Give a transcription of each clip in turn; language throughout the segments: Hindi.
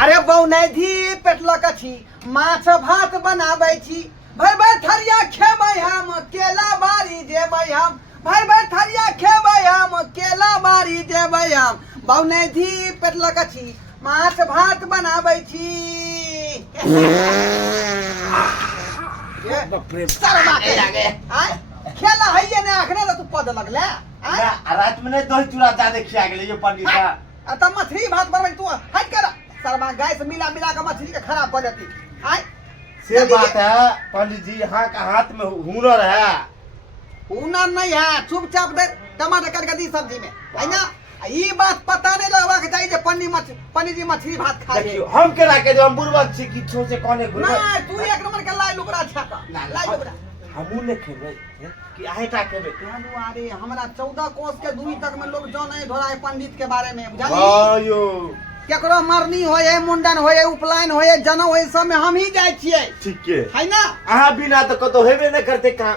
अरे बौनैधी पेटलक छी माछ भात बनाबै छी भर भर थरिया खेबै हम केला बारी जेबै हम भर भर थरिया खेबै हम केला बारी जेबै हम बौनैधी पेटलक छी माछ भात बनाबै छी शर्मा के लागे आय खेला हइये ने अखने तू पद लगले आय रात में नहीं दही चूड़ा ज्यादा खिया गेले ये पंडित साहब त मछली भात बनबै तू हट कर शर्मा गाय से मिला मिला के मछली के खराब कर देती आय से बात है पंडित जी यहाँ का हाथ में हुनर है हुनर नहीं है चुपचाप दे टमाटर काट के दी सब्जी में है ना ई बात पता नहीं लगवा के चाहिए पंडित जी मछली भात खा ले हम केला के जो हम बुरबक छी किछो से कोने गुरबक नहीं तू एक नंबर के लाई लुकड़ा छका लाई लुकड़ा हमू ने खेबै कि आहेटा खेबै अरे हमरा 14 कोस के दूरी तक में लोग जाने ढोराए पंडित के बारे में बुझाली आयो केकरो मरनी होए मुंडन होए उपनयन होए जनेऊ होए सब में हम ही जाय छियै ठीक है ना अहाँ बिना तो कतो हेबे न करते काम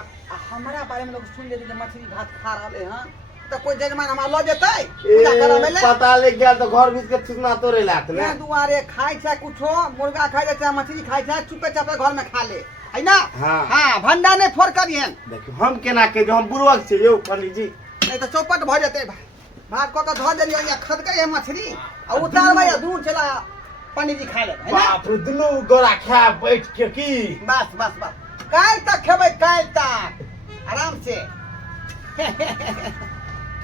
हमरा बारे में लोग सुन लेते जे मछली भात खा रहले हां तो कोई जजमान हमरा ल जेतै पूजा करावे ले पता लग गया तो घर बीच के ठिकना तोरे लात ने दुआरे खाय छै कुछो मुर्गा खाय छै मछली खाय छै चुपे चापे घर में खा ले है ना हां भंडा ने फोड़ करियन देखियो हम केना के जो हम बुरबक छी यौ पंडित जी नहीं तो चौपट भ जेतै भात क के ध देलियो या खदकै है मछली आ उतारबै या दूध चला पंडित जी खा ले है ना बाप रे दुनु गोरा खा बैठ के की बस बस बस काल तक खेबै काल तक आराम से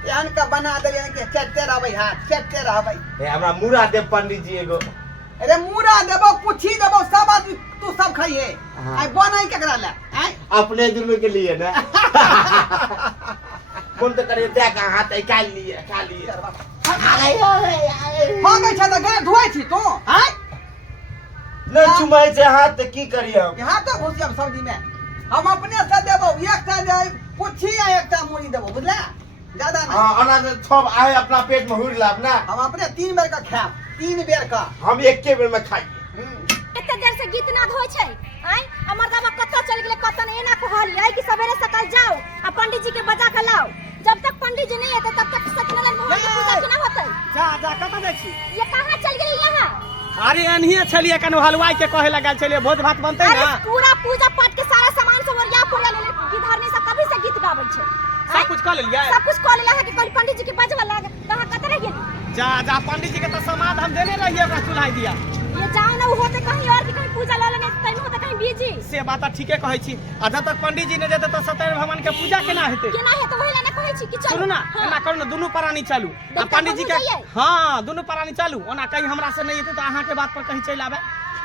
यान का बना देलिए कि चटते रहबै हाथ चटते रहबै ए हमरा मुरा दे पंडित जी एगो अरे मुरा देबो पुछी देबो सब आदमी तू सब खाइए आई बनै केकरा ले आई अपने दुनु के लिए ना कोन तो करे दे का हाथ निकाल लिए खा लिए हो गई छ त गाय धोइ छी तू आई न चुमै से हाथ त की करी हम हाथ तो घुसिया सब्जी में हम अपने से देबो एकटा दे पुछी आ एकटा मुड़ी देबो बुझला ज्यादा ना हां अना सब आए अपना पेट में हुर लाब ना हम अपने 3 बेर का खाब 3 बेर का हम एके बेर में खाई एते देर से गीत नाद होय छै आय हमर दादा कत्ता चल गेले कत्ता ने एना कहली आय कि सवेरे सकाल जाओ आ पंडित जी के बजा के लाओ जब तक पंडित जी नहीं आते तब तक सत्यनारायण भगवान की पूजा केना होतै जा जा कत जाइ छी ये कहां चल गेली यहां अरे एनहिए छलिए कनो हलवाई के कहे लगा चलिए भोज भात बनतै ना पूरा पूजा पाठ के सारा सामान सब ओरिया पुरिया ले गिधारनी सब कभी से गीत गाबै छै सब कुछ कर लेलिए सब कुछ कर लेला है कि कल पंडित जी के बजवा लाग कहां कत रह गेली जा जा पंडित जी के तो समाद हम देने रहिए ओकरा चुलाई दिया ये जाओ ना होते कहीं और कि कहीं पूजा लाला नहीं तैनो होते कहीं बिजी से बात ठीके कहै छी आ जब तक पंडित जी ने जेते तो सत्यनारायण भगवान के पूजा केना हेतै केना हेतै ओहि लेने कहै छी कि चल सुनू ना एना करू ना दुनू प्राणी चलू आ पंडित जी के हां दुनू प्राणी चलू ओना कहीं हमरा से नहीं हेतै तो अहाँ के बात पर कहीं चल आबे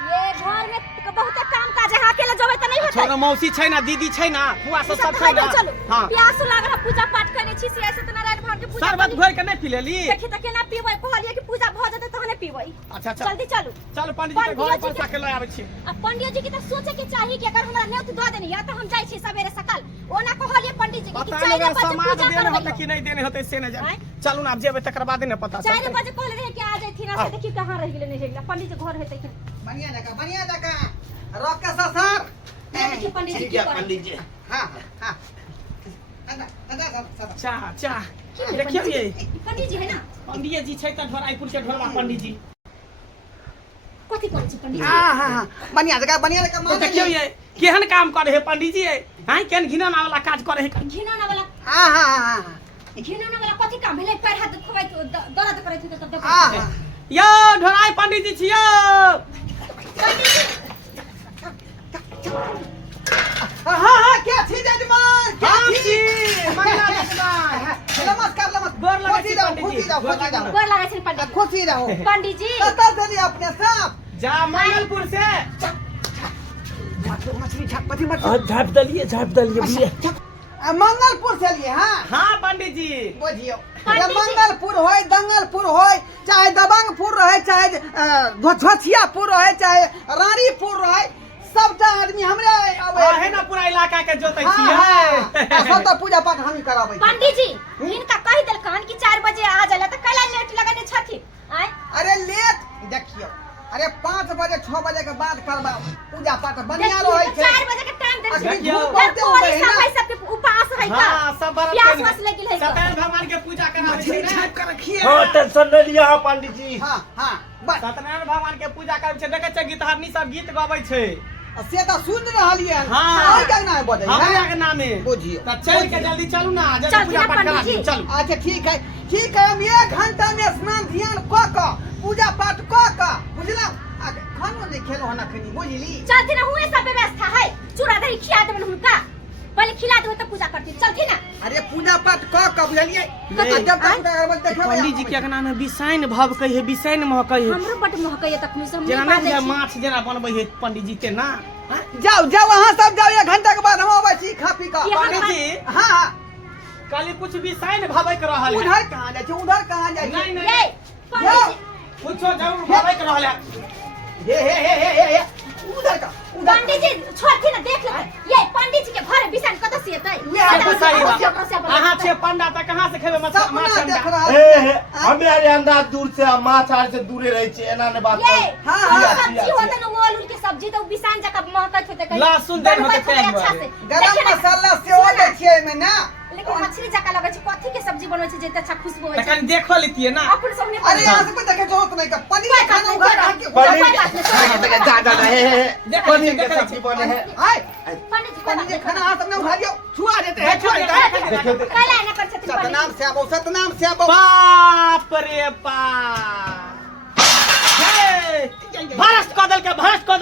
ये घर में बहुत काम काज है अकेले जबै त नहीं होतै छोरो मौसी छै ना दीदी छै ना फुआ सब छै ना हां प्यास लागल पूजा पाठ करने छी से सत्यनारायण भगवान के पूजा शरबत घोर के नहीं पी लेली देखि त केना पीबै कहलिए कि पूजा भ जेतै तहने पीबै अच्छा अच्छा जल्दी चलू चल पंडित जी के घर पर साके ल आबै छी अब पंडित जी के त सोचे के चाही कि अगर हमरा नेउत द देनी या त हम जाई छी सवेरे सकाल ओना कहलिए पंडित जी कि 4 बजे पूजा करबै कि नहीं देने होतै से न जाने चलू ना अब जेबै तकर बाद ने पता 4 बजे कहले रहे कि आ जाई ना से देखि कहां रह गेले नहीं रह गेले पंडित जी घर हेतै कि बढ़िया जगह रख के ससर देखि पंडित जी ठीक है पंडित जी हां हां चा चा देखिए ये पंडित जी है ना पंडित जी छै त ढोराईपुर के ढोरवा पंडित जी कथि करे छी पंडित जी हां बढ़िया जगह मान देखियो ये केहन काम करे है पंडित जी हां केन घिनौना वाला काज करे है घिनौना वाला हां हां घिनौना वाला कथि काम भेलै पैर हाथ दबाइ दर्द करे थी तब देखो यो ढोराई पंडित जी छियो हां क्या छी जजमान क्या छी मंगला जजमान नमस्कार गोर लगै छी पंडित जी गोर लगै छी पंडित खुशी रहो पंडित जी कतऽ चली अपने सब जा मंगलपुर से मछली झपटी झाप दलिए मंगलपुर से लिए हां पंडित जी बुझियो मंगलपुर होय दंगलपुर होय चाहे दबंगपुर रहे चाहे झोछियापुर रहे चाहे रानीपुर रहे सबटा आदमी हमरे है ना पूरा इलाका के जोतै छियै सब त पूजा पाठ हम ही कराबै पंडित जी इनका कहि देलकन कि 4 बजे आ जाला त कैला लेट लगने छथि आय अरे लेट देखियो अरे 5 बजे 6 बजे के बाद करबा पूजा पाठ बढ़िया रहै छै 4 बजे के टाइम दे देखियो सबके उपवास है का हां सब प्यास वास लगी है सत्यनारायण भगवान के पूजा कराबै छै ना हां टेंशन नहीं लिया पंडित जी हां हां बस सत्यनारायण भगवान के पूजा करे छै, देखे छै गीतहारनी सब गीत गाबै छै। से तो सुन रहलिए हाँ। और क्या ना बजे हमरा के नामे बुझियो त चल के जल्दी चलू ना, जल्दी चल, पूजा पाठ करा दी, चलू। अच्छा ठीक है हम 1 घंटा में स्नान ध्यान क पूजा पाठ क बुझला खानो नहीं खेलो हना खनी बुझली। चलती ना हुए सब व्यवस्था है, चूड़ा दही खिला देबन हुनका, पहले खिला देबे तो पूजा करती, चलती ना। अरे पूजा पाठ क बुझलिए जब तक देखो पंडित जी के नाम है बिसाइन भव कही है, बिसाइन मह कही है, हमरो बट महकैया तक मुझे हम जेना नहीं नहीं पाले माछ जेना बनबै है पंडित जी के ना। जाओ वहां सब जाओ 1 घंटा के बाद हम आबै छी खा पी का। यहाँ पंडित जी हां काली कुछ बिसाइन भवै के रहल है। उधर कहां जाय छै उधर कहां जाय छै नहीं ये नहीं पंडित जी, कुछो जरूर भवै के रहल है। हे उधर का पंडित जी छोड़ती ना देख लेते ये पंडित जी के घर बिसान कत से एतै अहाँ छे पंडा त कहां से खेबे माछ सपना देख अंडा। रहा हमे अरे अंदाज दूर से माछ आर से दूरे रहे छी, एना ने बात ये कर। हाँ, सब्जी होते ना वो आलू की सब्जी तो बिसान जका महकत होते कहीं लहसुन देन होते बनबैत तेल अच्छा दुआरे। से गरम मसाला से हो जाय छै में ना। लेकिन मछली जका लगे छै, कथी के सब्जी बनबै छै जे अच्छा खुशबू होय त छै। कनी देखो लेतिए ना। अपन सबने अरे यहाँ से कोई देखे जरूरत नहीं का पनीर खाना उधर खा के पनीर जा हे पनीर के सब्जी बने है। आय पंडित जी पनीर खाना हाथ में उठा दियो छुआ देते हैं काला ना कर छथिन सतनाम से आबो बाप रे बाप, भरस कदल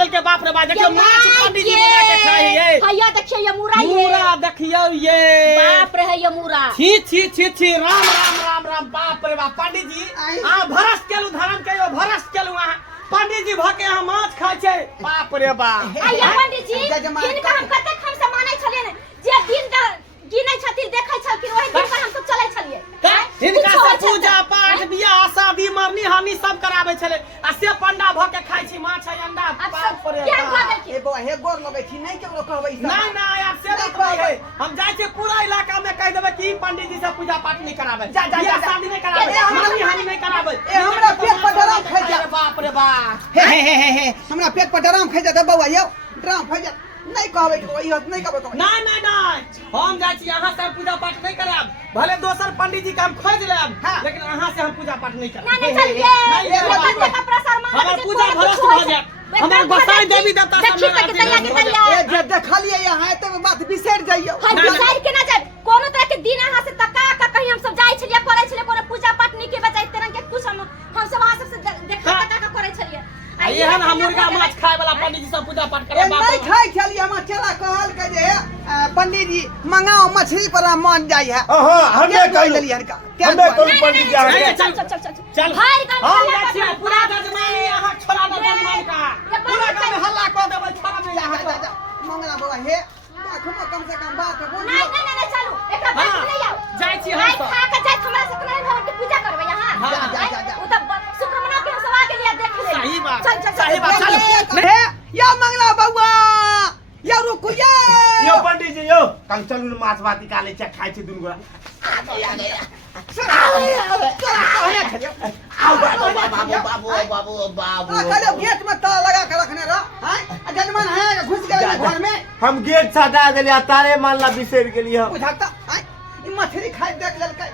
के बाप रे बाप, देखियो माछ पंडित जी बना के खाई है। भैया देखियो ये मुरा ये मूरा देखियो ये, बाप रे है ये मुरा। छी राम राम राम राम, बाप रे बाप। पंडित जी आ भरस केलु धर्म कहियो भरस केलु आ पंडित जी भके हम माछ खाय छै, बाप रे बाप। आइया पंडित जी हिनका हम कते खम से मानै छलिए ने, जे दिन गिनै छथिन देखै छलखिन ओहि दिन पर हम सब चलै छलिए। हिनका से पूजा पाठ बियाह शादी मरनी हानि सब कराबै छले, आ से पंडा भके खाय छी माछ अंडा, बाप रे क्या बाप। कह देलखिन ए बो हे गोर लगे छी नहीं केकरो कहबै ई सब नहीं नहीं आप से बात नहीं है, हम जाय छे पूरा इलाका में कह देबे कि पंडित जी से पूजा पाठ नहीं करावे, जा, बियाह शादी नहीं करावे, मरनी हानि नहीं करावे। ए हमरा पेट पर डराम खाइ जा। बाप रे बाप। हे हमरा पेट पर डराम खाइ जा बौआ यौ ड्राम खाइ जा नहीं कहबै ई होत नहीं कहबै नहीं नहीं नहीं हम जाय छी अहाँ से पूजा पाठ नहीं कराब, भले दोसर पंडित जी के हम खोज लेब, हाँ। लेकिन अहाँ से हम पूजा पाठ नहीं कराब। नहीं चलिए नहीं, ये बंदे का प्रसार मान हमर पूजा भरस भ जाय, हमर गोसाई देवी देवता सब देखी तक तैयार के तैयार ए जे देखलिए यहाँ एते में बात बिसर जाइयो हम बिसार के ना जाए कोनो तरह के दिन अहाँ से तका का कहीं हम सब जाय छलिए करे छलिए कोनो पूजा पाठ नहीं के बजाय तरह के कुछ हम सब वहां सब से देखा तका का करे छलिए। एहन हम मुर्गा माछ खाय वाला पंडित जी सब पूजा पाठ ए करे, बाप नहीं रे। खाइ छलिए हम चला कहल के जे पंडित जी मंगाओ मछली पर मान जाय है हां हमे कह कहलू देलिए हनका हमे कहलू पंडित जी नहीं, आके चल, चल हर गांव हम में जाय छी पूरा जजमानी अहाँ छोड़ा दे जजमान का, पूरा गांव में हल्ला क देबै छोड़ा नहीं जा अहाँ जा मंगला बौआ हे एखनो कम से कम बात बोल नहीं चलो एकरा बात हाँ, नहीं आओ जाय छी भाई हम सब। खा के जाय हमरा सत्यनारायण भगवान की पूजा करबै यहां हाँ, जा। उ त शुक्रमना के सवा के लिए देख ले। सही बात, चल सही बात, चल। हे या मंगला बौआ या रुक यो पंडित जी यो कल चलू माछ भात निकाले छ खाइ छी दुन गोरा। बाबू गेट में ताला लगा के रखने रह हैं जजमान है घुस गए घर में हम गेट सटा देलिया तारे मानला बिसर गेली हम। बुझाता हैं ई मछली खाइ देख लेलकै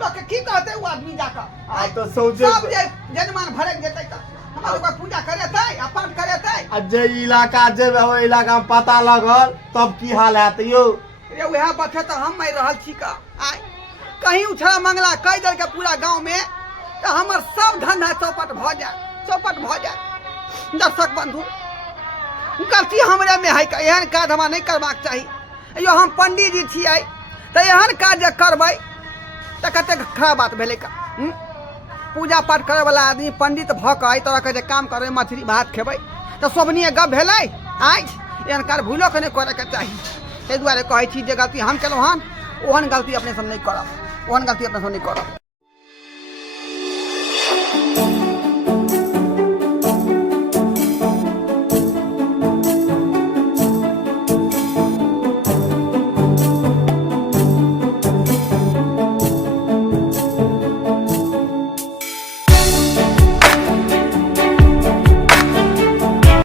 लोग के की कहते वो आदमी जाकर आ तो सोचे सब जे जजमान भड़क जेतै त हमारे को पूजा करेतै आ पाठ करेतै आ जे इलाका जेबे हो इलाका में पता लगल तब की हाल हैत यो। ये वह बखे तो हम मैं रहल छी का आय कहीं उछड़ा मंगला कह दल के पूरा गांव में तो हमर सब धंधा चौपट भ जाए दर्शक बंधु गलती हमरे में है एहन काज हमरा नहीं करबाक चाही। यो हम पंडित जी छियै तो एहन काज करबै तो कते खराब बात भेलै का पूजा पाठ करे वाला आदमी पंडित भ के तरह के जे काम करबै मछली भात खेबै तो शोभनीय गप भेलै आइ एहन काज भूलो के नहीं करे के चाही। ताहि दुआरे कहै छी जे गलती हम केलहुँ हन ओहन गलती अपने सब नहीं करब, ओहन गलती अपने सब नहीं करब।